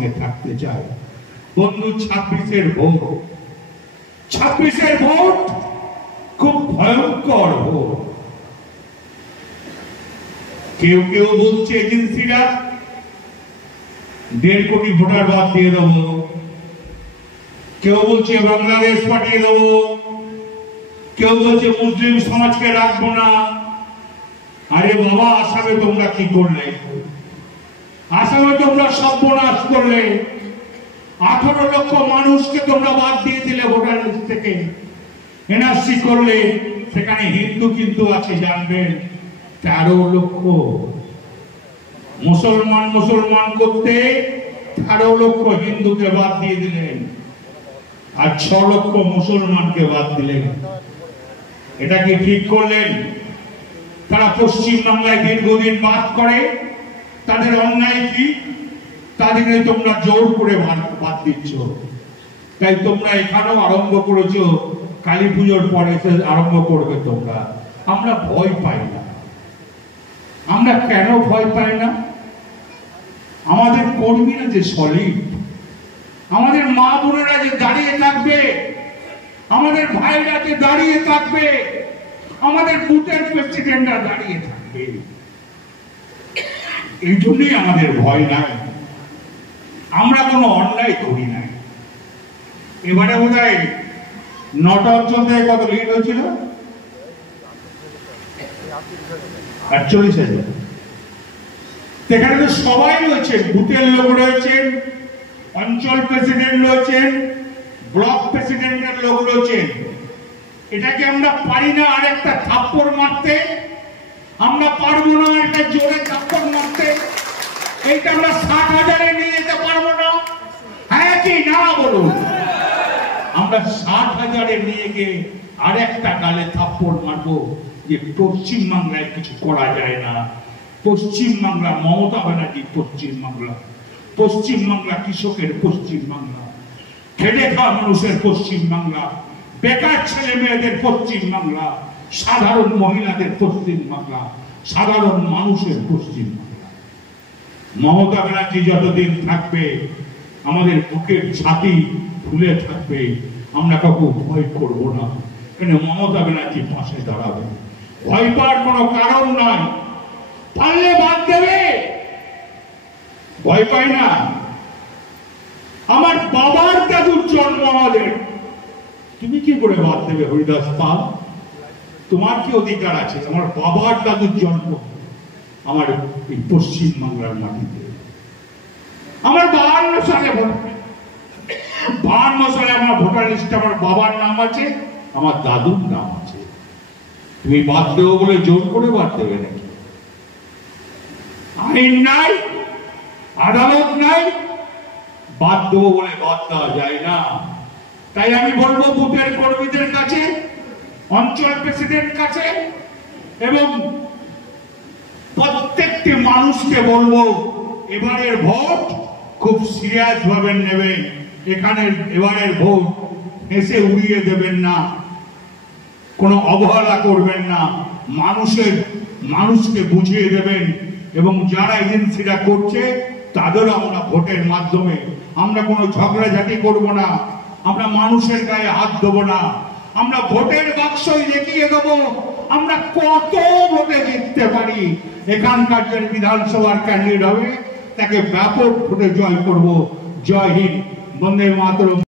সঙ্গে থাকতে চায়। বন্ধু, 26-এর ভোট, 26-এর ভোট খুব ভয়ঙ্কর ভোট। কেউ কেউ বলছে এজেন্সিরা 1.5 কোটি ভোটার বাদ দিয়ে দেবো, কেউ বলছে বাংলাদেশ পাঠিয়ে দেবো, কেউ বলছে মুসলিম সমাজকে রাখবো না। আরে বাবা, আসামে তোমরা কি করলে? আসামে তোমরা সর্বনাশ করলে। 18 লক্ষ মানুষকে তোমরা বাদ দিয়ে দিলে ভোটার লিস্ট থেকে। এনআরসি করলে, সেখানে হিন্দু কিন্তু আছে জানবেন 13 লক্ষ। মুসলমান করতে 13 লক্ষ হিন্দুকে বাদ দিয়ে দিলেন, আর 6 লক্ষ মুসলমানকে বাদ দিলেন। এটা কি ঠিক করলেন? তারা পশ্চিম বাংলায় দীর্ঘদিন বাদ করে, তাদের অন্যায় কি? তাদের তোমরা জোর করে বাদ দিচ্ছ। তাই তোমরা এখানেও আরম্ভ করেছো, কালী পুজোর পরে আরম্ভ করবে তোমরা। আমরা ভয় পাই না। আমরা কেন ভয় পাই না? আমাদের কর্মীরা যে সলিড, আমাদের মা বোনেরা যে দাঁড়িয়ে থাকবে, আমাদের ভাইরা যে দাঁড়িয়ে থাকবে, আমাদের বুথের প্রেসিডেন্টরা দাঁড়িয়ে থাকবে, এই জন্যই আমাদের ভয় নাই। আমরা কোনো অন্যায় করি নাই। এবারে বোধহয় 9টা অঞ্চল থেকে কত লিড হয়েছিল? 48,000। সেখানে তো সবাই রয়েছেন, বুথের লোক রয়েছেন, অঞ্চল প্রেসিডেন্ট রয়েছেন, ব্লক প্রেসিডেন্টের লোক রয়েছেন। এটাকে আমরা পারি না আরেকটা থাপ্পড় মারতে? আমরা পারবো না একটা জোরে থাপ্পড় মারতে? এইটা আমরা 60,000-এ নিয়ে যেতে পারবো না? হ্যাঁ কি না বলুন? আমরা 60,000-এ নিয়ে গিয়ে আরেকটা গালে থাপ্পড় মারবো যে পশ্চিম বাংলায় কিছু করা যায় না। পশ্চিম বাংলা মমতা ব্যানার্জি, পশ্চিম বাংলা কৃষকের পশ্চিম বাংলা, খেটে খাওয়া মানুষের পশ্চিম বাংলা, বেকার ছেলে মেয়েদের পশ্চিম বাংলা, সাধারণ মহিলাদের পশ্চিম বাংলা, সাধারণ মানুষের পশ্চিম বাংলা। মমতা ব্যানার্জি যতদিন থাকবে, আমাদের বুকের ছাতি ফুলে থাকবে। আমরা কাউকে ভয় করবো না, কেন মমতা ব্যানার্জি পাশে দাঁড়াবে। ভয় পাওয়ার কোনো কারণ নয়। পারলে বাদ দেবে, ভয় পাই না। আমার বাবার দাদুর জন্ম আমাদের, তুমি কি করে বাদ দেবে হরিদাস পাল? তোমার কি অধিকার আছে? আমার বাবার দাদুর জন্ম আমার এই পশ্চিম বাংলার মাটিতে। আমার 52 সালে আমার ভোটার লিস্টে আমার বাবার নাম আছে, আমার দাদুর নাম আছে। তুমি বাদ দেবো বলে জোর করে বাদ দেবে নাকি? আইন নাই, আদালত নাই, বাদ দেবো বলে বাদ দেওয়া যায় না। তাই আমি বলবো বুথের কর্মীদের কাছে, অঞ্চল প্রেসিডেন্ট কাছে এবং প্রত্যেকটি মানুষকে বলবো, এবারের ভোট খুব সিরিয়াস ভাবে নেবেন। এবারের ভোট এসে উড়িয়ে দেবেন না, কোনো অবহেলা করবেন না। মানুষকে বুঝিয়ে দেবেন, এবং যারা এজেন্সিরা করছে তাদেরও আমরা ভোটের মাধ্যমে আমরা কোনো ঝগড়াঝাটি করব না, আমরা মানুষের গায়ে হাত দেবো না। আমরা ভোটের বাক্সই দেখিয়ে দেবো আমরা কত ভোটে জিততে পারি। এখানকার যে বিধানসভার ক্যান্ডিডেট হবে তাকে ব্যাপক ভোটে জয় করব। জয় হিন্দ, বন্দে মাতরম।